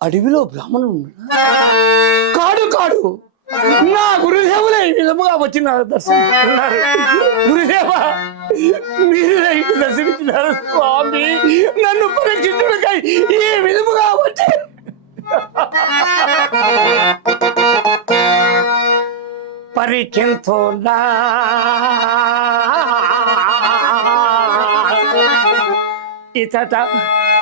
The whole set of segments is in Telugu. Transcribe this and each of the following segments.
అడవిలో బ్రాహ్మణుడు కాడు కాడు. నా గురుదేవులే ఈ విధముగా వచ్చి నాకు దర్శించుకున్నారు. గురుదేవ మీరు దర్శించినారు స్వామి. నన్ను పరీక్షించుడికై ఈ విధముగా వచ్చి. పరీక్షించున్నా ఇతట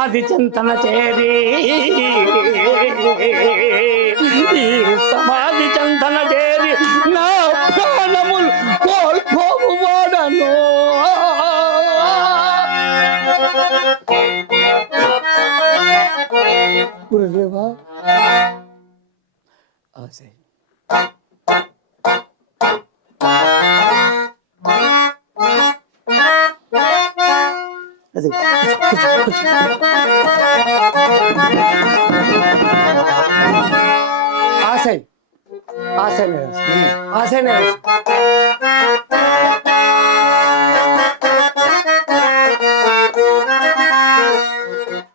సమాధి చింతన చేరి. ఈ సమాధి చింతన చేరి నా ప్రాణములు కోల్పోవు వాడను గురుదేవా ఆశ. అది ఆశై ఆశనే ఆశనే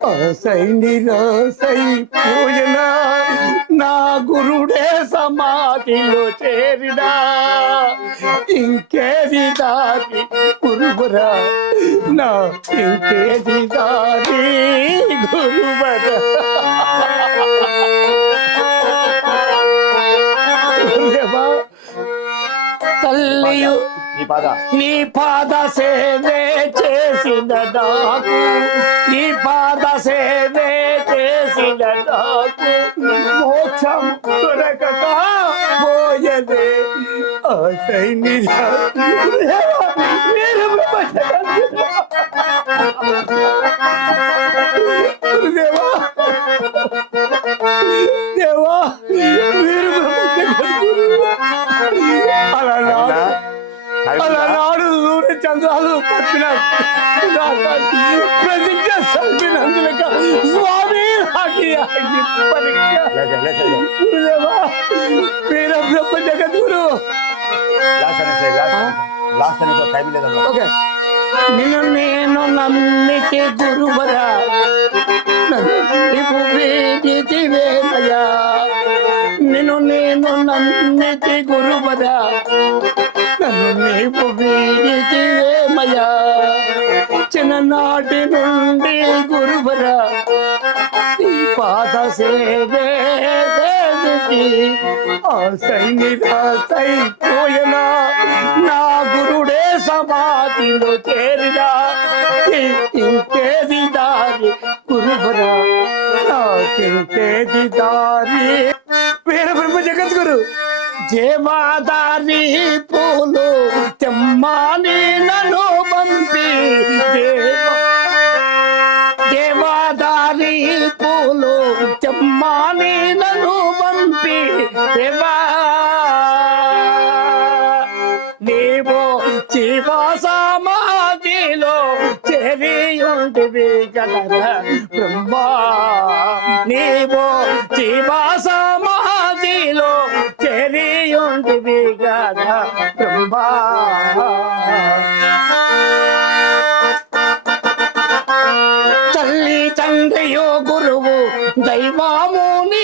ఆశై నిరాశై పోయిన నా గురుడే సమాధిలో చేరినా. ఇంకేది దారి గురువరా నా ఇంకేది దారి గురువరా తల్లియు నీ పాద. నీ పాద సేవే చేసిన నాకు. నీ పాద సేవే చేసిన నాకు. మోక్షం దొరకక పోయదే. ఆశై నిజ గురుదేవా, వీర బ్రహ్మ జగద్గురు. ఓకే. నిన్ను నేను నమ్మితే గురువరా నన్ను నేను నమ్మితే గురువరా నన్ను నీవు వేదితివేమయ్యా. చిన్ననాటి నుండి గురువరా పాద సేవే ఆశై నిరాశై పోయనా నా గురుడే సమాధిలో చేరినా ఇంకేది దారి గురువరా నాకింకేది దారి? వీర బ్రహ్మ జగద్గురు దేవాదారి పూలు తెమ్మాని నన్ను పంపి దేవా దేవాదారి పూలు తెమ్మాని నన్ను దేవా నీవు శివ సమాధిలో చెరి కదరా బ్రహ్మా. నీవు శివ సమాధిలో చెరి కదా బ్రహ్మా. తల్లి తండ్రియో గురువు దైవము నీ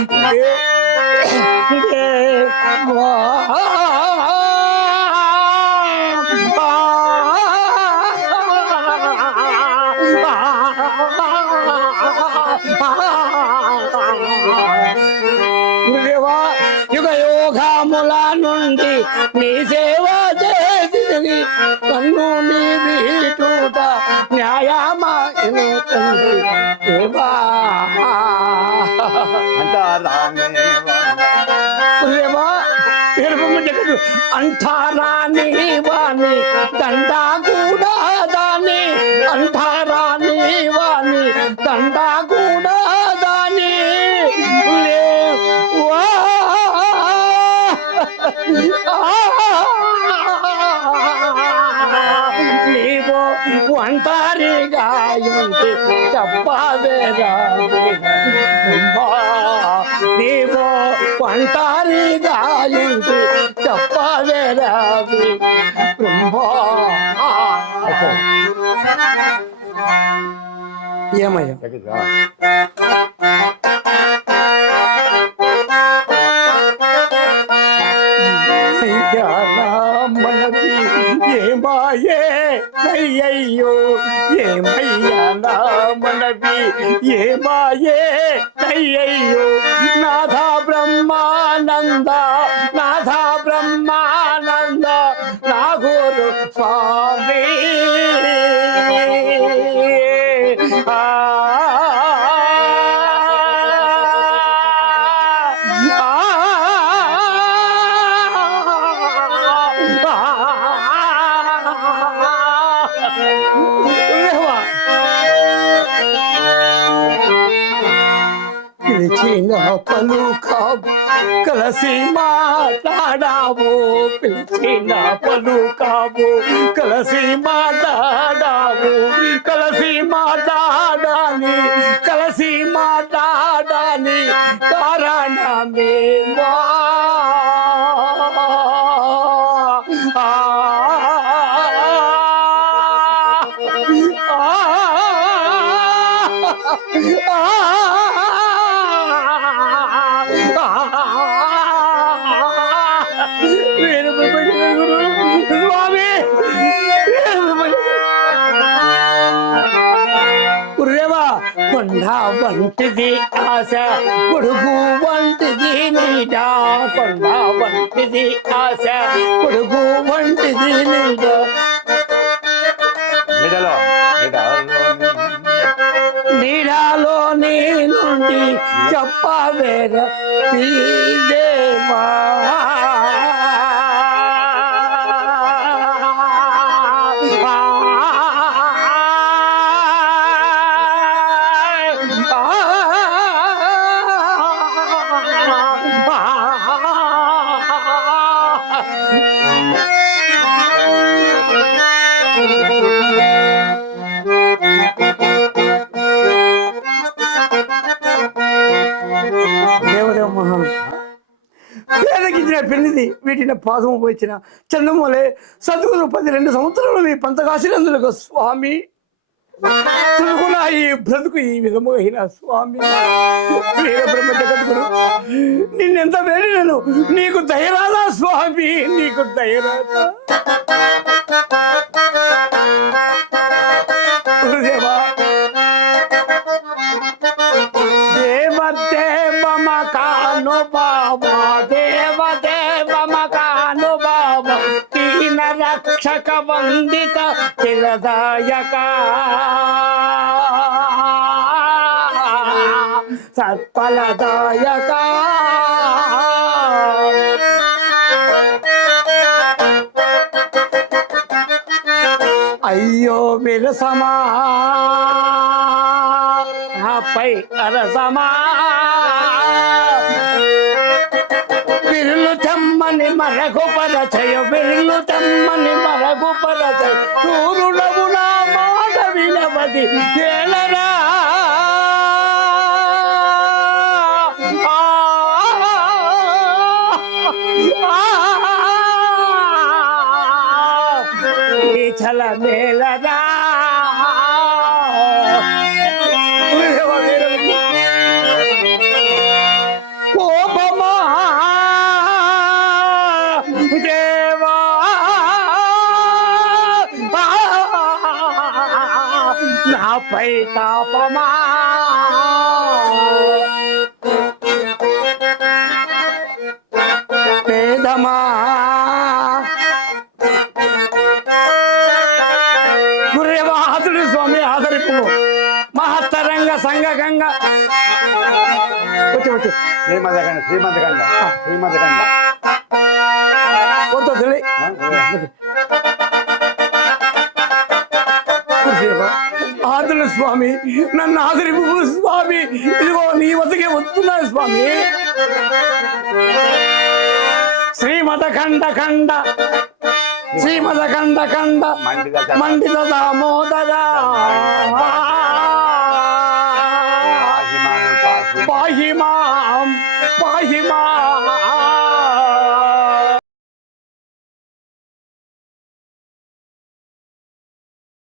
చేసి యుగ యోగముల నుండి నీ సేవ చేసి కన్ను నీ వీటూట న్యాయమా దేవా అంతా రామే దేవా అంటారాని వాణి దండా కూడా దాని అంటారాని వాణి దండా కూడా దాని నీవో నీవు ఒంటరిగా ఉంటే చెప్పవేరా ఒంటరిగా ఉంటే చెప్పవేరా ఏమయ్యా? దగ్గర ఏమాయే? అయ్యయ్యో ఏమయ్యా నా మనది ఏమాయే? అయ్యయ్యో నాథా బ్రహ్మానంద నాథ పిలిచిన పలుక కలసి మాట్లాడావు పిలిచిన పలుకావు కలసి మాట్లాడావు కలసి మాట్లాడాలి కలసి మాట్లాడాలి కారణమే కొండ వంటిది ఆశ కొడుకు వంటిది నీడ కొండ వంటిది ఆశ కొడుకు వంటిది నీడ నీడలో నీడలో నీడాలో నీ నుండి చెప్పవేర దేవా పీటిన పాదము వచ్చిన చందమూలే సద్గురు పది రెండు సంవత్సరాలు మీ పంతకాశినందులకు స్వామి. తులుకున్న ఈ బ్రతుకు ఈ విధమైన స్వామి. వీర జగద్గురు నిన్నెంత వేడినను నీకు దయరాదా స్వామి నీకు దయరాదా. గురుదేవా దేవదేవ మకాను బాబా రక్షక వందిత చిరదాయక సత్ఫలదాయక. అయ్యో విరసమా. పై అరసమా. విరులు తమ్మని మరగు పరచయ విరులు తమ్మని మరగు పరచయ సూరులవు నా మాట వినవది తేలరా ఆ, నాపై తాపమా పేదమా. గుర్రెవాహతుడు స్వామి ఆదరిపు. మహత్తరంగ సంగగంగ వచ్చి వచ్చి. శ్రీమంతకండ శ్రీమంతకండ శ్రీమంతకండ కొంత స్వామి. నన్ను ఆదరిపు స్వామి. ఇదిగో నీ వద్దకే వస్తున్నాను స్వామి. శ్రీమద ఖండ ఖండ శ్రీమద ఖండ ఖండ మండిత దామోదర.